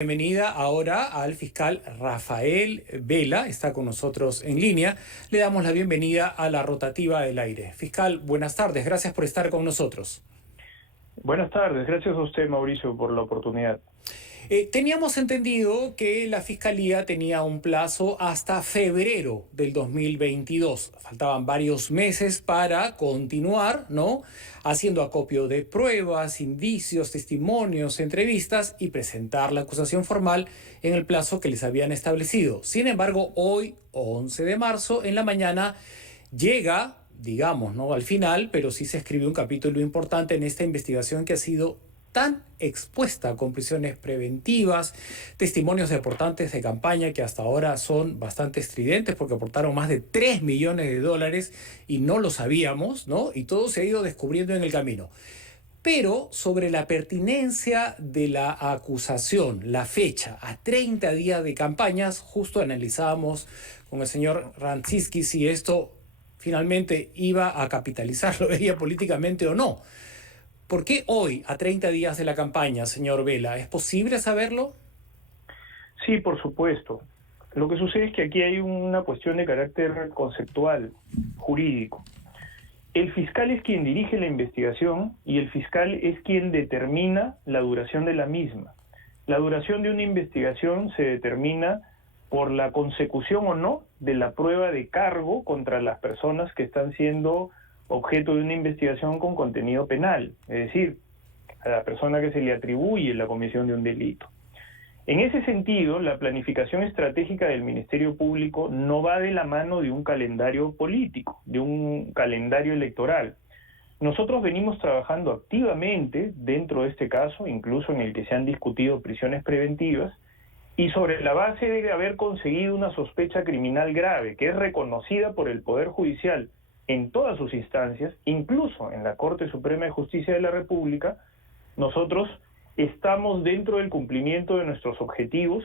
Bienvenida ahora al fiscal Rafael Vela, está con nosotros en línea. Le damos la bienvenida a la rotativa del aire. Fiscal, buenas tardes, gracias por estar con nosotros. Buenas tardes, gracias a usted, Mauricio, por la oportunidad. Teníamos entendido que la Fiscalía tenía un plazo hasta febrero del 2022. Faltaban varios meses para continuar, ¿no?, haciendo acopio de pruebas, indicios, testimonios, entrevistas y presentar la acusación formal en el plazo que les habían establecido. Sin embargo, hoy, 11 de marzo, en la mañana, llega, digamos, no al final, pero sí se escribe un capítulo importante en esta investigación que ha sido tan expuesta, con prisiones preventivas, testimonios de aportantes de campaña que hasta ahora son bastante estridentes porque aportaron más de 3 millones de dólares y no lo sabíamos, ¿no? Y todo se ha ido descubriendo en el camino. Pero sobre la pertinencia de la acusación, la fecha, a 30 días de campañas, justo analizábamos con el señor Ranciski si esto finalmente iba a capitalizarlo ella políticamente o no. ¿Por qué hoy, a 30 días de la campaña, señor Vela? ¿Es posible saberlo? Sí, por supuesto. Lo que sucede es que aquí hay una cuestión de carácter conceptual, jurídico. El fiscal es quien dirige la investigación y el fiscal es quien determina la duración de la misma. La duración de una investigación se determina por la consecución o no de la prueba de cargo contra las personas que están siendo objeto de una investigación con contenido penal, es decir, a la persona que se le atribuye la comisión de un delito. En ese sentido, la planificación estratégica del Ministerio Público no va de la mano de un calendario político, de un calendario electoral. Nosotros venimos trabajando activamente dentro de este caso, incluso en el que se han discutido prisiones preventivas, y sobre la base de haber conseguido una sospecha criminal grave, que es reconocida por el Poder Judicial en todas sus instancias, incluso en la Corte Suprema de Justicia de la República, nosotros estamos dentro del cumplimiento de nuestros objetivos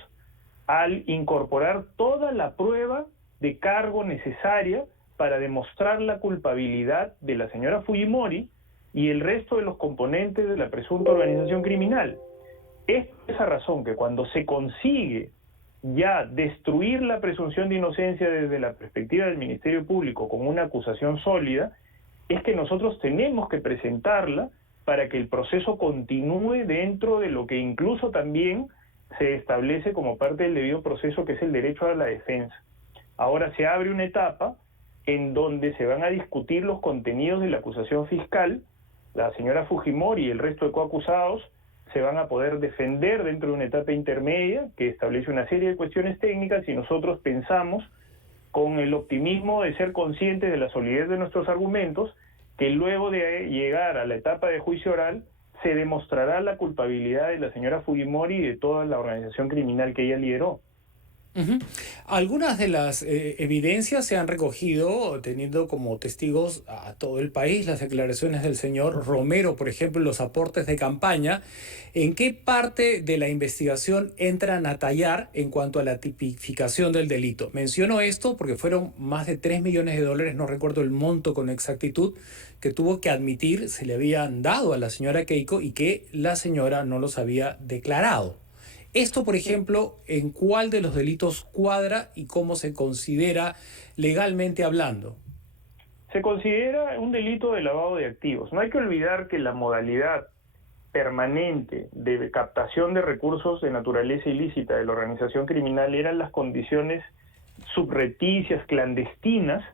al incorporar toda la prueba de cargo necesaria para demostrar la culpabilidad de la señora Fujimori y el resto de los componentes de la presunta organización criminal. Es por esa razón que cuando se consigue ya destruir la presunción de inocencia desde la perspectiva del Ministerio Público con una acusación sólida, es que nosotros tenemos que presentarla para que el proceso continúe dentro de lo que incluso también se establece como parte del debido proceso, que es el derecho a la defensa. Ahora se abre una etapa en donde se van a discutir los contenidos de la acusación fiscal. La señora Fujimori y el resto de coacusados se van a poder defender dentro de una etapa intermedia que establece una serie de cuestiones técnicas, y nosotros pensamos, con el optimismo de ser conscientes de la solidez de nuestros argumentos, que luego de llegar a la etapa de juicio oral se demostrará la culpabilidad de la señora Fujimori y de toda la organización criminal que ella lideró. Algunas de las evidencias se han recogido teniendo como testigos a todo el país, las declaraciones del señor Romero, por ejemplo, los aportes de campaña. ¿En qué parte de la investigación entran a tallar en cuanto a la tipificación del delito? Menciono esto porque fueron más de 3 millones de dólares, no recuerdo el monto con exactitud, que tuvo que admitir se le habían dado a la señora Keiko y que la señora no los había declarado. Esto, por ejemplo, ¿en cuál de los delitos cuadra y cómo se considera legalmente hablando? Se considera un delito de lavado de activos. No hay que olvidar que la modalidad permanente de captación de recursos de naturaleza ilícita de la organización criminal eran las condiciones subrepticias, clandestinas,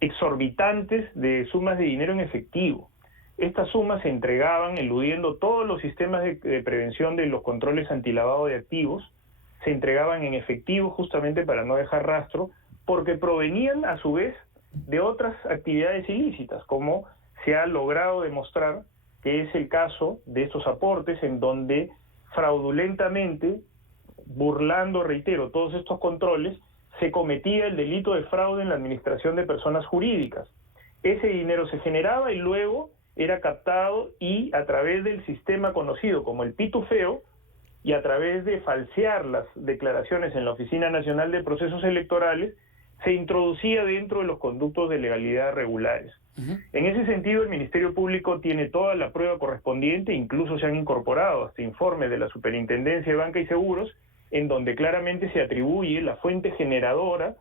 exorbitantes de sumas de dinero en efectivo. Estas sumas se entregaban eludiendo todos los sistemas de prevención de los controles antilavado de activos, se entregaban en efectivo justamente para no dejar rastro, porque provenían a su vez de otras actividades ilícitas, como se ha logrado demostrar que es el caso de estos aportes, en donde fraudulentamente, burlando, reitero, todos estos controles, se cometía el delito de fraude en la administración de personas jurídicas. Ese dinero se generaba y luego era captado, y a través del sistema conocido como el pitufeo y a través de falsear las declaraciones en la Oficina Nacional de Procesos Electorales, se introducía dentro de los conductos de legalidad regulares. Ujú. En ese sentido, el Ministerio Público tiene toda la prueba correspondiente, incluso se han incorporado hasta informes de la Superintendencia de Banca y Seguros, en donde claramente se atribuye la fuente generadora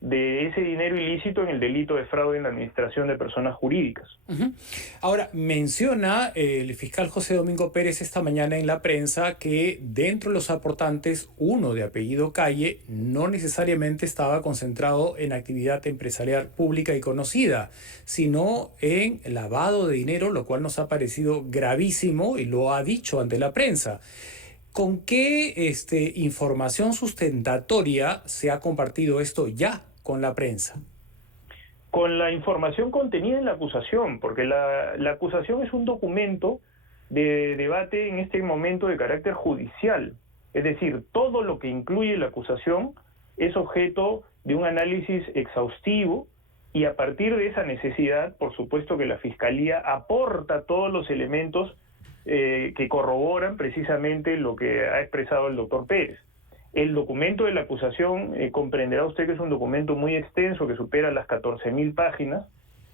de ese dinero ilícito en el delito de fraude en la administración de personas jurídicas. Ujú. Ahora, menciona el fiscal José Domingo Pérez esta mañana en la prensa que dentro de los aportantes, uno de apellido Calle no necesariamente estaba concentrado en actividad empresarial pública y conocida, sino en lavado de dinero, lo cual nos ha parecido gravísimo y lo ha dicho ante la prensa. ¿Con qué información sustentatoria se ha compartido esto ya con la prensa? Con la información contenida en la acusación, porque la acusación es un documento de debate en este momento de carácter judicial. Es decir, todo lo que incluye la acusación es objeto de un análisis exhaustivo y a partir de esa necesidad, por supuesto que la Fiscalía aporta todos los elementos que corroboran precisamente lo que ha expresado el doctor Pérez. El documento de la acusación, comprenderá usted que es un documento muy extenso que supera las 14.000 páginas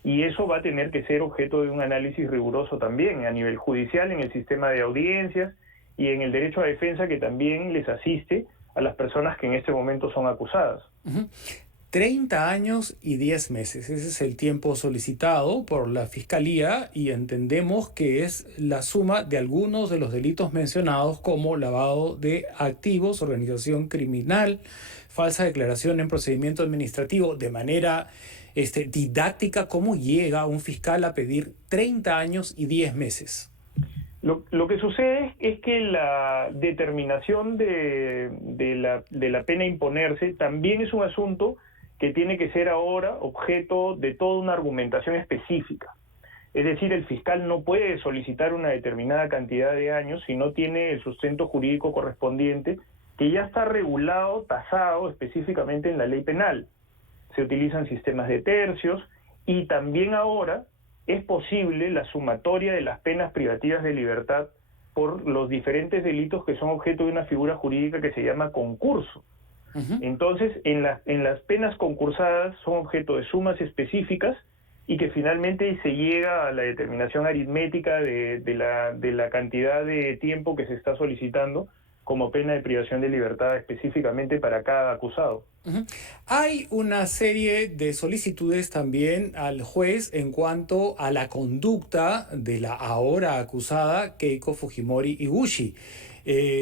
y eso va a tener que ser objeto de un análisis riguroso también a nivel judicial, en el sistema de audiencias y en el derecho a defensa que también les asiste a las personas que en este momento son acusadas. Ujú. 30 años y 10 meses. Ese es el tiempo solicitado por la Fiscalía y entendemos que es la suma de algunos de los delitos mencionados como lavado de activos, organización criminal, falsa declaración en procedimiento administrativo. De manera didáctica, ¿cómo llega un fiscal a pedir 30 años y 10 meses? Lo que sucede es que la determinación de la pena a imponerse también es un asunto que tiene que ser ahora objeto de toda una argumentación específica. Es decir, el fiscal no puede solicitar una determinada cantidad de años si no tiene el sustento jurídico correspondiente, que ya está regulado, tasado específicamente en la ley penal. Se utilizan sistemas de tercios y también ahora es posible la sumatoria de las penas privativas de libertad por los diferentes delitos que son objeto de una figura jurídica que se llama concurso. Ujú. Entonces, en las penas concursadas son objeto de sumas específicas y que finalmente se llega a la determinación aritmética de la cantidad de tiempo que se está solicitando como pena de privación de libertad específicamente para cada acusado. Ujú. Hay una serie de solicitudes también al juez en cuanto a la conducta de la ahora acusada Keiko Fujimori Iguchi.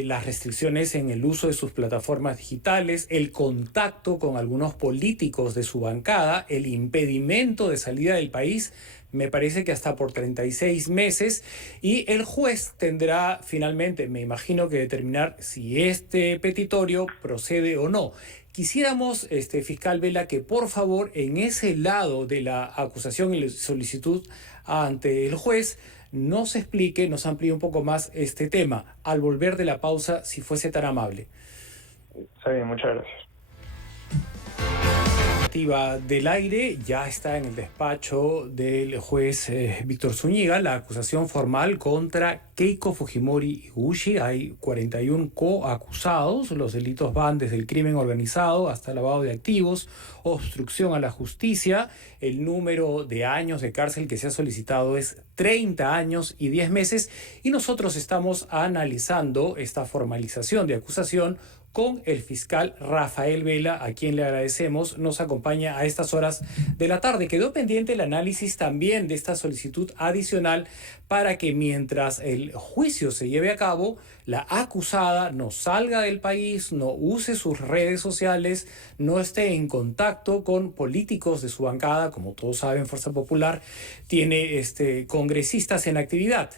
Las restricciones en el uso de sus plataformas digitales, el contacto con algunos políticos de su bancada, el impedimento de salida del país, me parece que hasta por 36 meses, y el juez tendrá finalmente, me imagino que determinar si este petitorio procede o no. Quisiéramos, fiscal Vela, que por favor en ese lado de la acusación y la solicitud ante el juez nos explique, nos amplíe un poco más este tema. Al volver de la pausa, si fuese tan amable. Está bien, muchas gracias. Del aire ya está en el despacho del juez Víctor Zúñiga la acusación formal contra Keiko Fujimori Iguchi. Hay 41 coacusados. Los delitos van desde el crimen organizado hasta lavado de activos, obstrucción a la justicia. El número de años de cárcel que se ha solicitado es 30 años y 10 meses y nosotros estamos analizando esta formalización de acusación con el fiscal Rafael Vela, a quien le agradecemos, nos acompaña a estas horas de la tarde. Quedó pendiente el análisis también de esta solicitud adicional para que mientras el juicio se lleve a cabo, la acusada no salga del país, no use sus redes sociales, no esté en contacto con políticos de su bancada. Como todos saben, Fuerza Popular tiene congresistas en actividad.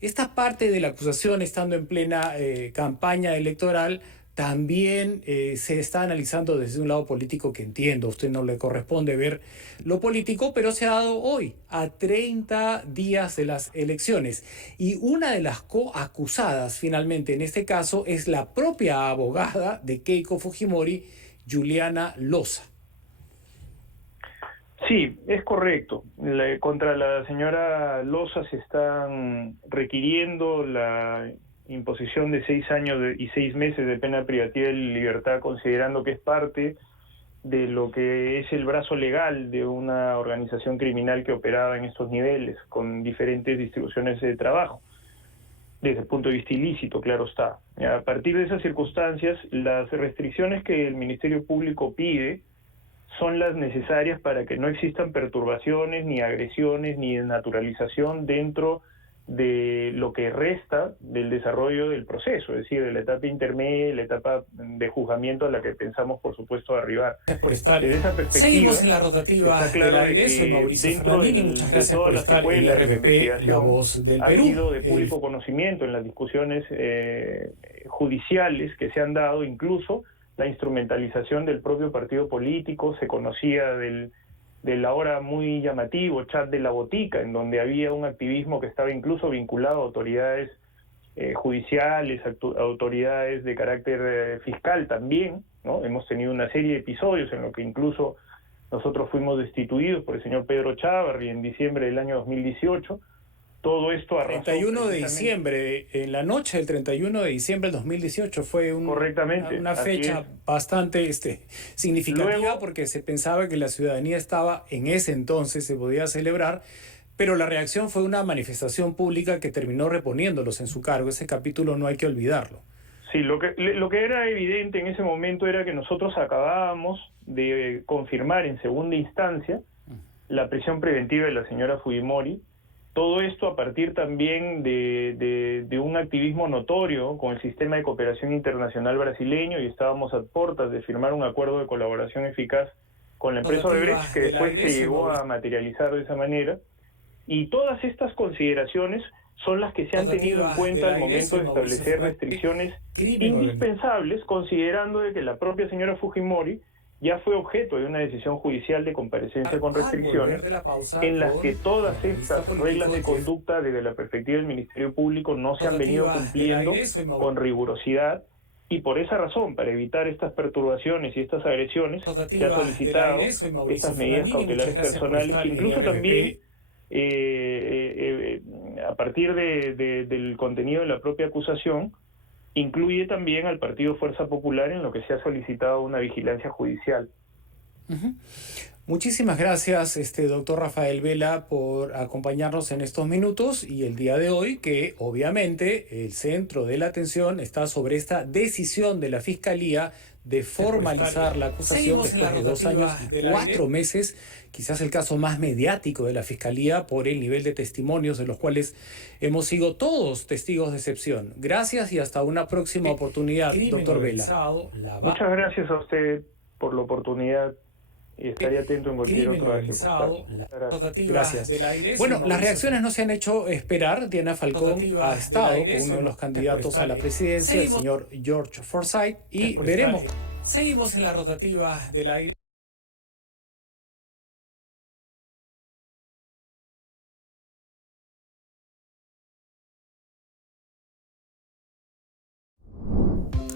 Esta parte de la acusación, estando en plena campaña electoral, también se está analizando desde un lado político que entiendo, a usted no le corresponde ver lo político, pero se ha dado hoy, a 30 días de las elecciones. Y una de las coacusadas, finalmente, en este caso, es la propia abogada de Keiko Fujimori, Juliana Loza. Sí, es correcto. Contra la señora Loza se están requiriendo la imposición de 6 años y 6 meses de pena privativa de libertad, considerando que es parte de lo que es el brazo legal de una organización criminal que operaba en estos niveles, con diferentes distribuciones de trabajo, desde el punto de vista ilícito, claro está. A partir de esas circunstancias, las restricciones que el Ministerio Público pide son las necesarias para que no existan perturbaciones, ni agresiones, ni desnaturalización dentro de lo que resta del desarrollo del proceso, es decir, de la etapa intermedia, la etapa de juzgamiento a la que pensamos, por supuesto, arribar. Gracias por estar. Desde esa perspectiva, Seguimos en la rotativa está claro del aire. de Soy que Mauricio dentro Fernandini. de Muchas gracias todas por las estar en secuelas de RPP, investigación, La Voz del ha Perú. sido de público conocimiento en las discusiones judiciales que se han dado, incluso la instrumentalización del propio partido político. Se conocía del ahora muy llamativo chat de la botica, en donde había un activismo que estaba incluso vinculado a autoridades judiciales, autoridades de carácter fiscal también, ¿no? Hemos tenido una serie de episodios en los que incluso nosotros fuimos destituidos por el señor Pedro Chávarri en diciembre del año 2018. Todo esto arrasó 31 de diciembre, en la noche del 31 de diciembre del 2018, fue correctamente, una fecha bastante significativa. Luego, porque se pensaba que la ciudadanía estaba, en ese entonces se podía celebrar, pero la reacción fue una manifestación pública que terminó reponiéndolos en su cargo. Ese capítulo no hay que olvidarlo. Sí, lo que era evidente en ese momento era que nosotros acabábamos de confirmar en segunda instancia la prisión preventiva de la señora Fujimori. Todo esto a partir también de un activismo notorio con el sistema de cooperación internacional brasileño, y estábamos a puertas de firmar un acuerdo de colaboración eficaz con la empresa Odebrecht, que después se llegó a materializar de esa manera. Y todas estas consideraciones son las que se han tenido en cuenta al momento de establecer restricciones indispensables, considerando de que la propia señora Fujimori ya fue objeto de una decisión judicial de comparecencia con restricciones, en las que todas estas reglas de conducta desde la perspectiva del Ministerio Público no se han venido cumpliendo con rigurosidad, y por esa razón, para evitar estas perturbaciones y estas agresiones, se ha solicitado estas medidas cautelares personales, que incluso también a partir del contenido de la propia acusación, incluye también al Partido Fuerza Popular, en lo que se ha solicitado una vigilancia judicial. Muchísimas gracias, doctor Rafael Vela, por acompañarnos en estos minutos y el día de hoy, que obviamente el centro de la atención está sobre esta decisión de la Fiscalía de formalizar la acusación después de 2 años y 4 meses, quizás el caso más mediático de la Fiscalía por el nivel de testimonios de los cuales hemos sido todos testigos de excepción. Gracias y hasta una próxima oportunidad, doctor Vela. Muchas gracias a usted por la oportunidad y estaría atento en cualquier otra circunstancia. Gracias. Bueno, las reacciones no se han hecho esperar. Diana Falcón ha estado con uno de los candidatos a la presidencia, el señor George Forsyth, y veremos. Seguimos en la rotativa del aire.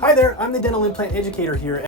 Hi there, I'm the dental implant educator here.